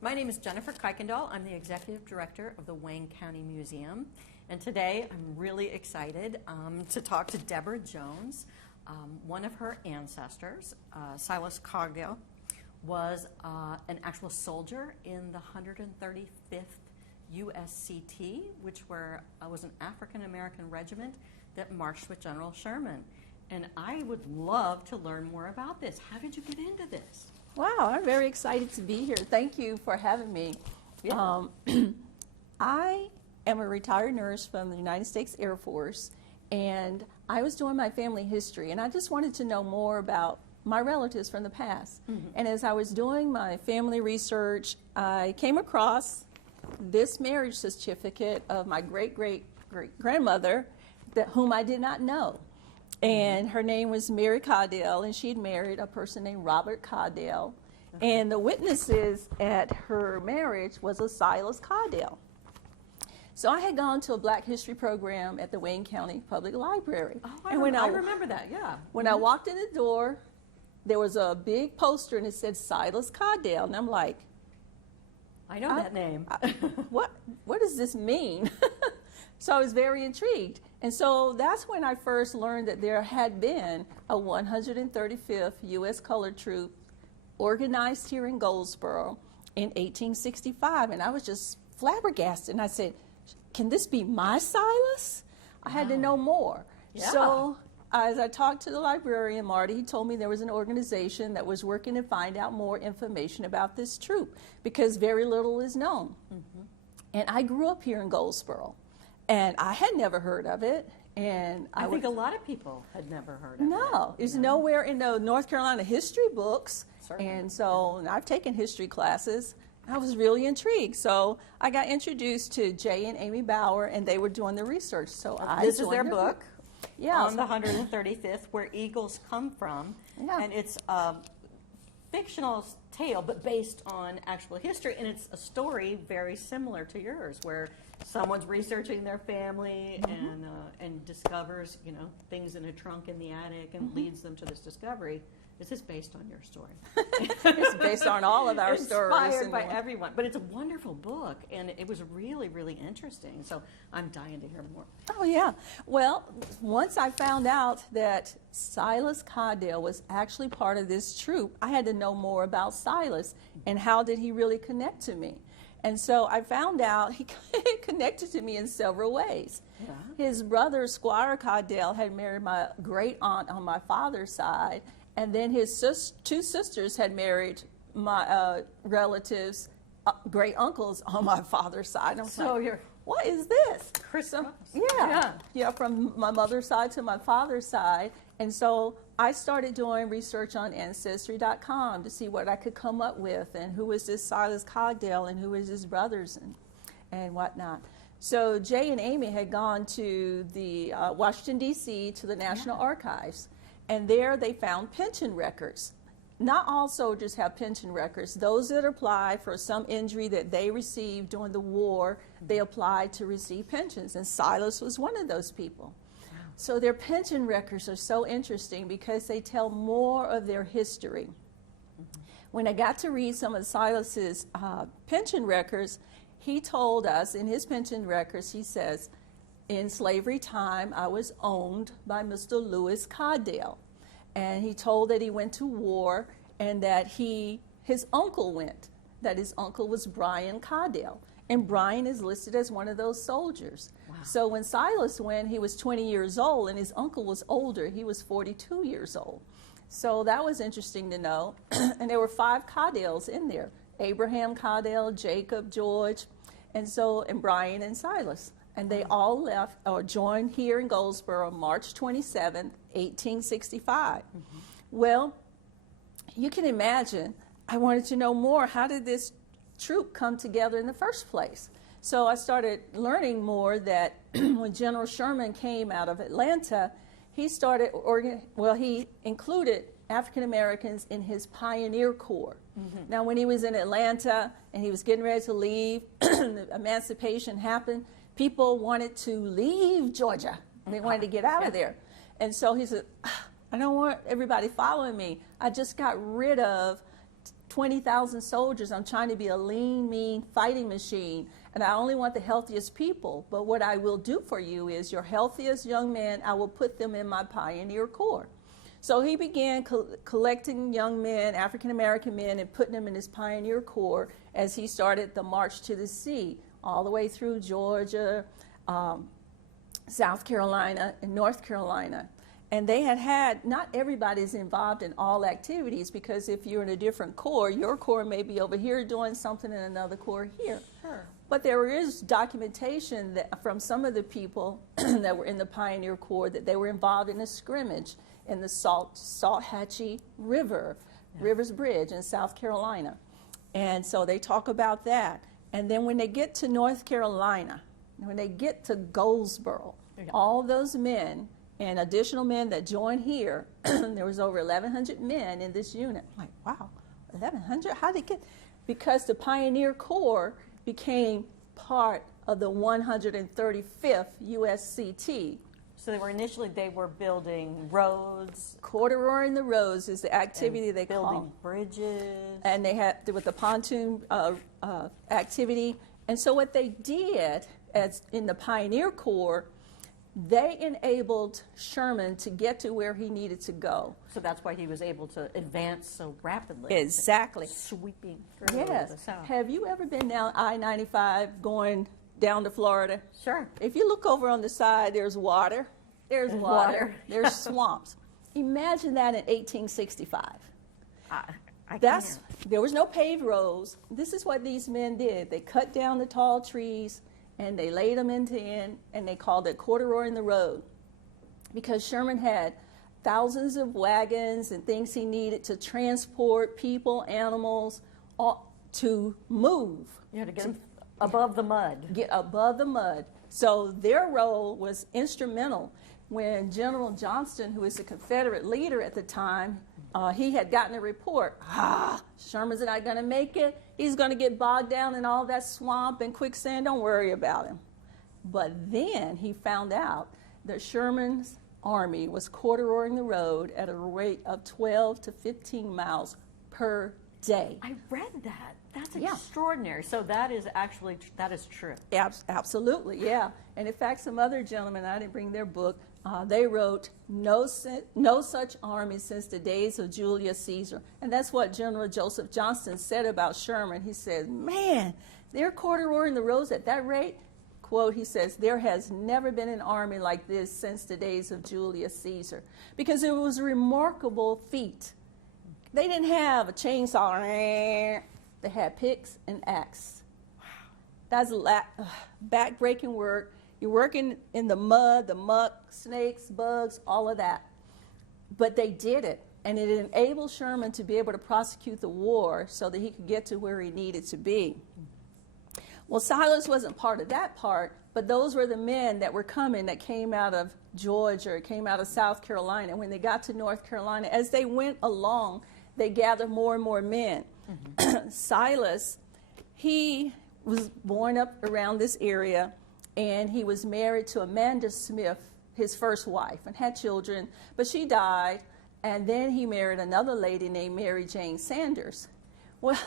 My name is Jennifer Kuykendall. I'm the Executive Director of the Wayne County Museum. And today I'm really excited to talk to Deborah Jones. One of her ancestors, Silas Cargill, was an actual soldier in the 135th USCT, which was an African-American regiment that marched with General Sherman. And I would love to learn more about this. How did you get into this? Wow, I'm very excited to be here. Thank you for having me. Yeah. I am a retired nurse from the United States Air Force, and I was doing my family history, and I just wanted to know more about my relatives from the past. Mm-hmm. And as I was doing my family research, I came across this marriage certificate of my great-great-great-grandmother whom I did not know. And her name was Mary Caudell, and she'd married a person named Robert Caudell. And the witnesses at her marriage was a Silas Caudell. So I had gone to a Black History program at the Wayne County Public Library. Oh, I remember that, yeah. When I walked in the door, there was a big poster, and it said Silas Caudell. And I'm like, I know that name. What does this mean? So I was very intrigued. And so that's when I first learned that there had been a 135th U.S. Colored Troop organized here in Goldsboro in 1865. And I was just flabbergasted. And I said, can this be my Silas? I had to know more. Yeah. So as I talked to the librarian, Marty, he told me there was an organization that was working to find out more information about this troop because very little is known. Mm-hmm. And I grew up here in Goldsboro. And I had never heard of it. And I think a lot of people had never heard of it. No, it's nowhere in the North Carolina history books. Certainly. And so I've taken history classes. I was really intrigued. So I got introduced to Jay and Amy Bauer, and they were doing the research. So This is their book, yeah, on the 135th, Where Eagles Come From. Yeah. And it's a fictional tale, but based on actual history. And it's a story very similar to yours, where someone's researching their family and discovers, things in a trunk in the attic and leads them to this discovery. This is based on your story. It's based on all of our stories. Inspired by everyone. But it's a wonderful book, and it was really, really interesting. So I'm dying to hear more. Oh, yeah. Well, once I found out that Silas Caudell was actually part of this troop, I had to know more about Silas and how did he really connect to me. And so I found out he connected to me in several ways. Yeah. His brother, Squire Caudell, had married my great aunt on my father's side, and then his two sisters had married my relatives, great uncles on my father's side. And I was So like, you're what is this? Christmas. Yeah, from my mother's side to my father's side. And so I started doing research on Ancestry.com to see what I could come up with and who was this Silas Caudell and who was his brothers and whatnot. So Jay and Amy had gone to the Washington, D.C. to the National Archives, and there they found pension records. Not all soldiers have pension records. Those that apply for some injury that they received during the war, they applied to receive pensions, and Silas was one of those people. So their pension records are so interesting because they tell more of their history. When I got to read some of Silas's pension records, he told us in his pension records, he says, in slavery time, I was owned by Mr. Lewis Caudell. And he told that he went to war and that his uncle went, that his uncle was Brian Caudell. And Brian is listed as one of those soldiers. Wow. So when Silas went, he was 20 years old, and his uncle was older. He was 42 years old. So that was interesting to know. And there were 5 Caudells in there: Abraham Caudell, Jacob, George, and Brian and Silas. And they all left or joined here in Goldsboro March 27, 1865. Well, you can imagine, I wanted to know more. How did this troop come together in the first place? So I started learning more that when General Sherman came out of Atlanta, he started, he included African Americans in his Pioneer Corps. Now, when he was in Atlanta and he was getting ready to leave, the emancipation happened, people wanted to leave Georgia. They wanted to get out of there. And so he said, I don't want everybody following me. I just got rid of 20,000 soldiers. I'm trying to be a lean, mean fighting machine, and I only want the healthiest people. But what I will do for you is your healthiest young men, I will put them in my Pioneer Corps. So he began collecting young men, African-American men, and putting them in his Pioneer Corps as he started the March to the Sea, all the way through Georgia, South Carolina, and North Carolina. And they had, not everybody's involved in all activities, because if you're in a different corps, your corps may be over here doing something and another corps here. Sure. But there is documentation that from some of the people that were in the Pioneer Corps that they were involved in a scrimmage in the Salthatchee River, Rivers Bridge in South Carolina. And so they talk about that. And then when they get to North Carolina, when they get to Goldsboro, all those men and additional men that joined here, there was over 1,100 men in this unit. I'm like, wow, 1,100? How did they get? Because the Pioneer Corps became part of the 135th USCT. So they were building roads. Corduroying the roads is the activity they call. Building bridges. And they had, with the pontoon activity. And so what they did as in the Pioneer Corps, they enabled Sherman to get to where he needed to go. So that's why he was able to advance so rapidly. Exactly. Sweeping through Yes. the South. Have you ever been down I-95 going down to Florida? Sure. If you look over on the side, there's water. There's water. There's swamps. Imagine that in 1865. There was no paved roads. This is what these men did. They cut down the tall trees, and they laid them end to end, and they called it corduroying the road, because Sherman had thousands of wagons and things he needed to transport people, animals, to move. You had to get them above the mud. Get above the mud. So their role was instrumental. When General Johnston, who was the Confederate leader at the time, he had gotten a report, Sherman's not going to make it. He's going to get bogged down in all that swamp and quicksand. Don't worry about him. But then he found out that Sherman's army was corduroying the road at a rate of 12 to 15 miles per day. I read that. That's extraordinary. So that is true. Absolutely, yeah. And in fact, some other gentlemen, I didn't bring their book, they wrote, no such army since the days of Julius Caesar. And that's what General Joseph Johnston said about Sherman. He said, man, they're corduroying the roads at that rate. Quote, he says, there has never been an army like this since the days of Julius Caesar. Because it was a remarkable feat. They didn't have a chainsaw. They had picks and axe. Wow. That's back-breaking work. You're working in the mud, the muck, snakes, bugs, all of that. But they did it, and it enabled Sherman to be able to prosecute the war so that he could get to where he needed to be. Well, Silas wasn't part of that part, but those were the men that were coming that came out of Georgia, came out of South Carolina. When they got to North Carolina, as they went along, they gathered more and more men. Mm-hmm. Silas, he was born up around this area, and he was married to Amanda Smith, his first wife, and had children, but she died, and then he married another lady named Mary Jane Sanders. Well,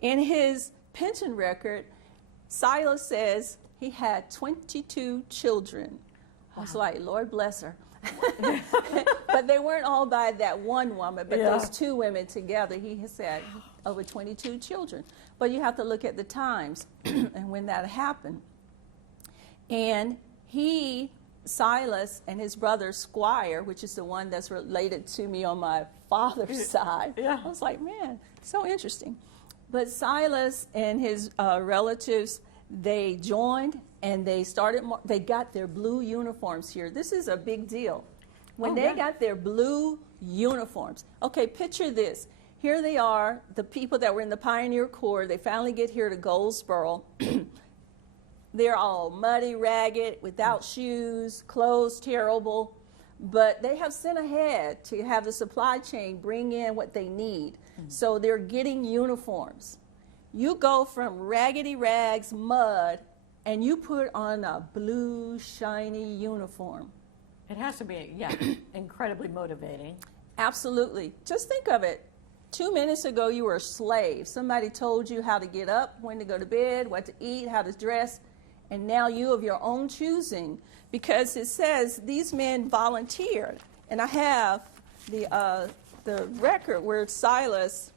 in his pension record, Silas says he had 22 children. Wow. I was like, Lord bless her. But they weren't all by that one woman, but those two women together, he has said over 22 children. But you have to look at the times and when that happened. And Silas and his brother Squire, which is the one that's related to me on my father's side, I was like, man, so interesting. But Silas and his relatives, they joined and they got their blue uniforms here. This is a big deal. When they got their blue uniforms, okay, picture this. Here they are, the people that were in the Pioneer Corps. They finally get here to Goldsboro. They're all muddy, ragged, without shoes, clothes terrible. But they have sent ahead to have the supply chain bring in what they need. Mm-hmm. So they're getting uniforms. You go from raggedy rags, mud, and you put on a blue, shiny uniform. It has to be, incredibly motivating. Absolutely. Just think of it. 2 minutes ago you were a slave. Somebody told you how to get up, when to go to bed, what to eat, how to dress, and now you of your own choosing, because it says these men volunteered. And I have the record where Silas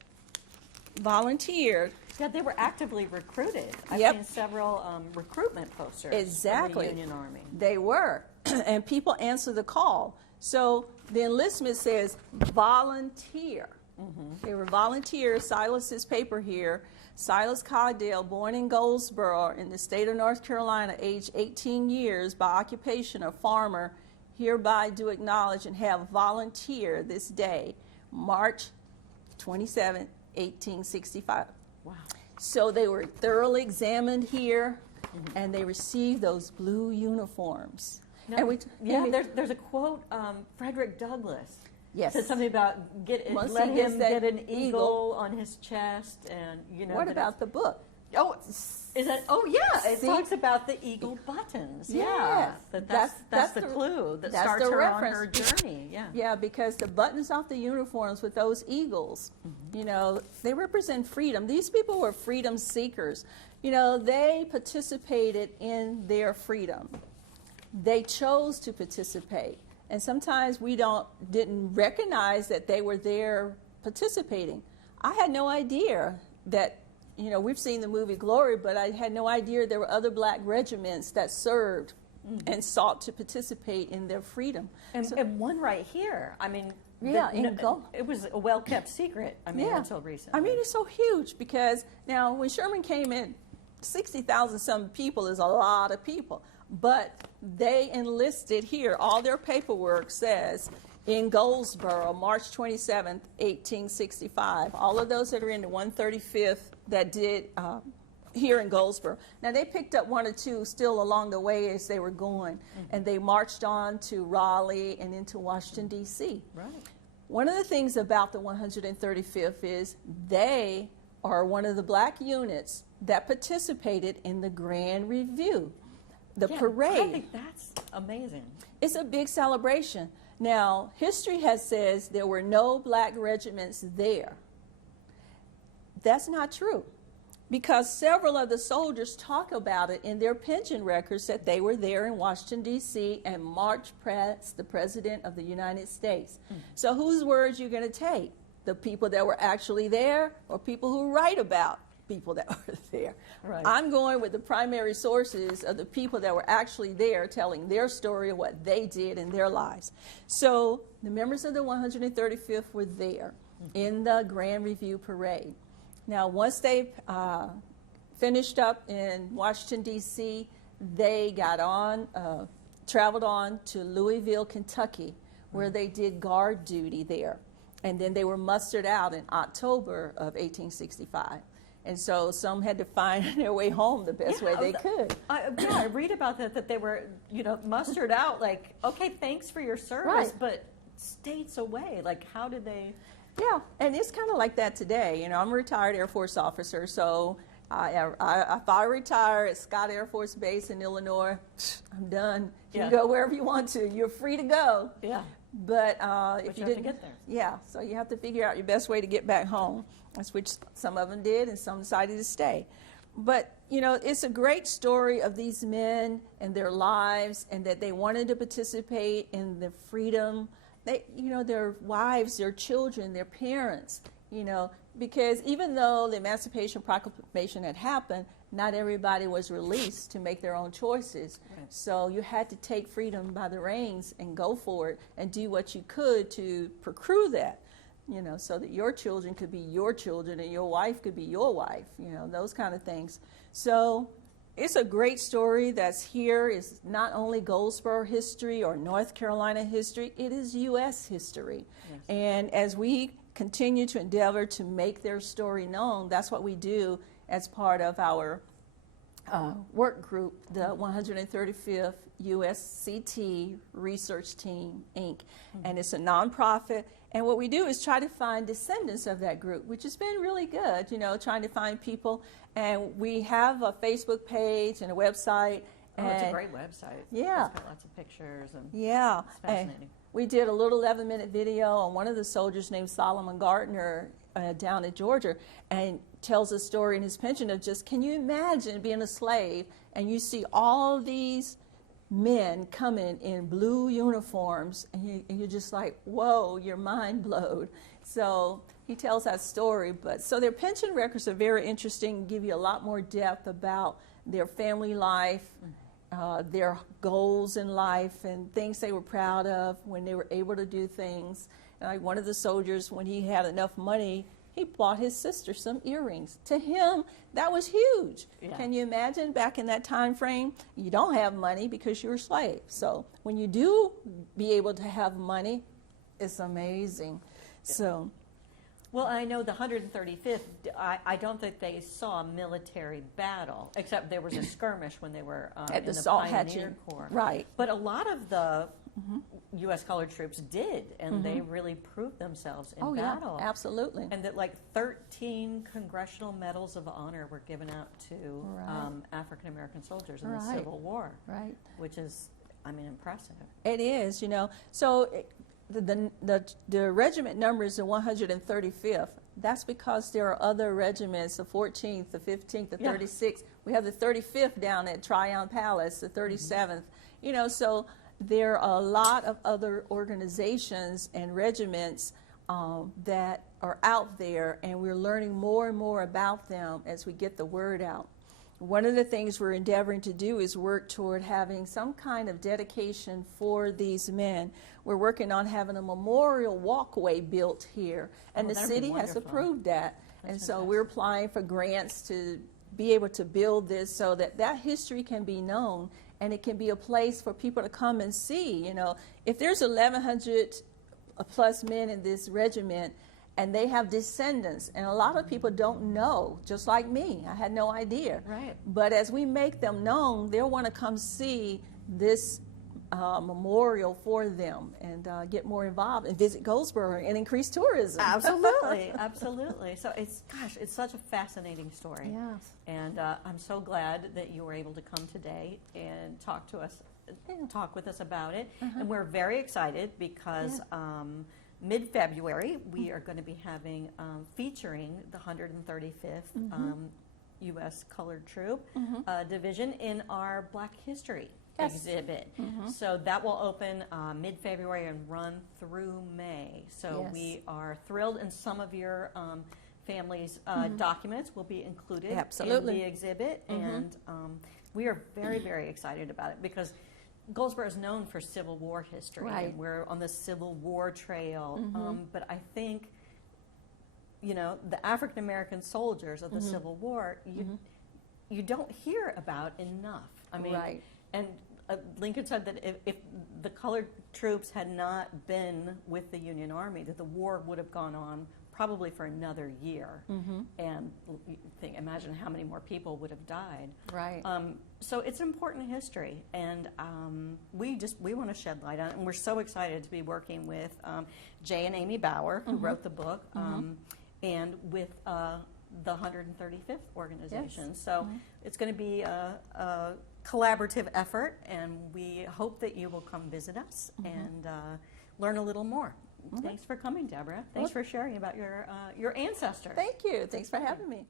volunteered. Yeah, they were actively recruited. I've Yep. seen several recruitment posters Exactly. for the Union Army. They were, and people answer the call. So the enlistment says volunteer. They were volunteers. Silas's paper here. Silas Cogdell, born in Goldsboro in the state of North Carolina, aged 18 years, by occupation a farmer, hereby do acknowledge and have volunteered this day, March 27, 1865. Wow. So they were thoroughly examined here, and they received those blue uniforms. No, And there's a quote, Frederick Douglass Yes. said something about Once let he gets him that get an eagle. eagle on his chest, and What about the book? Oh, is that? Oh, yeah. It See? talks about the eagle buttons. Yes. Yeah, that's the the- clue that that's starts the her reference. on her journey. Yeah. Yeah, because the buttons off the uniforms with those eagles, they represent freedom. These people were freedom seekers. They participated in their freedom. They chose to participate. And sometimes we didn't recognize that they were there participating. I had no idea that, we've seen the movie Glory, but I had no idea there were other black regiments that served and sought to participate in their freedom. And one right here. I mean, Yeah, it was a well-kept secret. I mean, until recently. I mean, it's so huge because now when Sherman came in, 60,000 some people is a lot of people. But they enlisted here. All their paperwork says in Goldsboro, March 27th, 1865. All of those that are in the 135th that did here in Goldsboro. Now, they picked up one or two still along the way as they were going, and they marched on to Raleigh and into Washington, D.C. Right. One of the things about the 135th is they are one of the black units that participated in the Grand Review. The parade. I think that's amazing. It's a big celebration. Now, history has says there were no black regiments there. That's not true, because several of the soldiers talk about it in their pension records that they were there in Washington, D.C. and marched past the President of the United States. So whose words are you going to take? The people that were actually there, or people who write about people that were there? Right. I'm going with the primary sources of the people that were actually there telling their story of what they did in their lives. So the members of the 135th were there in the Grand Review Parade. Now, once they finished up in Washington, D.C., they got on, traveled on to Louisville, Kentucky, where they did guard duty there. And then they were mustered out in October of 1865. And so some had to find their way home the best way they could. I read about that they were, mustered out like, okay, thanks for your service, Right. but states away. Like, how did they? Yeah, and it's kind of like that today. I'm a retired Air Force officer, so if I retire at Scott Air Force Base in Illinois, I'm done. You can go wherever you want to. You're free to go. Yeah. But you if you have to didn't get there. Yeah, so you have to figure out your best way to get back home. That's which some of them did, and some decided to stay. But it's a great story of these men and their lives, and that they wanted to participate in the freedom. They, their wives, their children, their parents. Because even though the Emancipation Proclamation had happened, not everybody was released to make their own choices. Right. So you had to take freedom by the reins and go for it and do what you could to procure that, so that your children could be your children and your wife could be your wife, those kind of things. So it's a great story that's here. It's not only Goldsboro history or North Carolina history, it is U.S. history. Yes. And as we continue to endeavor to make their story known, that's what we do as part of our work group, the 135th USCT Research Team, Inc. And it's a nonprofit. And what we do is try to find descendants of that group, which has been really good, trying to find people. And we have a Facebook page and a website. Oh, it's a great website. Yeah. It's got lots of pictures. And it's fascinating. We did a little 11-minute video on one of the soldiers named Solomon Gardner. down in Georgia, and tells a story in his pension of just, can you imagine being a slave and you see all these men coming in blue uniforms, and you're just like, whoa, your mind blowed. So he tells that story. But so their pension records are very interesting, give you a lot more depth about their family life, their goals in life, and things they were proud of when they were able to do things. And like one of the soldiers, when he had enough money, he bought his sister some earrings. To him, that was huge. Yeah. Can you imagine back in that time frame? You don't have money because you're a slave. So when you do be able to have money, it's amazing. Yeah. So, well, I know the 135th, I don't think they saw a military battle, except there was a skirmish when they were at in the Salt Pioneer Hatching Corps. Right. But a lot of the U.S. colored troops did, and they really proved themselves in battle. Yeah, absolutely. And that like 13 congressional medals of honor were given out to African American soldiers in the Civil War. Right. Which is, I mean, impressive. It is, you know. So the regiment number is the 135th. That's because there are other regiments, the 14th, the 15th, the 36th. We have the 35th down at Tryon Palace, the 37th. You know, so there are a lot of other organizations and regiments that are out there, and we're learning more and more about them as we get the word out. One of the things we're endeavoring to do is work toward having some kind of dedication for these men. We're working on having a memorial walkway built here, and the city has approved that. And so we're applying for grants to be able to build this so that that history can be known, and it can be a place for people to come and see. You know, if there's 1,100 plus men in this regiment, and they have descendants, and a lot of people don't know, just like me. I had no idea. Right. But as we make them known, they'll want to come see this memorial for them and get more involved and visit Goldsboro and increase tourism. Absolutely, absolutely. So it's, gosh, it's such a fascinating story. Yes. And I'm so glad that you were able to come today and talk to us, talk with us about it. And we're very excited because mid-February, we are going to be having, featuring the 135th U.S. Colored Troop Division in our Black History exhibit. So that will open mid-February and run through May. So we are thrilled, and some of your family's documents will be included in the exhibit. And we are very, very excited about it because Goldsboro is known for Civil War history, and we're on the Civil War trail. But I think, you know, the African American soldiers of the Civil War, you don't hear about enough. I mean, and Lincoln said that if the colored troops had not been with the Union Army, that the war would have gone on probably for another year. And imagine how many more people would have died. Right. So it's important history, and we want to shed light on it, and we're so excited to be working with Jay and Amy Bauer, who wrote the book, and with the 135th organization. So it's going to be a collaborative effort, and we hope that you will come visit us and learn a little more. Thanks for coming, Deborah. Thanks for sharing about your ancestors. Thank you. Thanks for having me.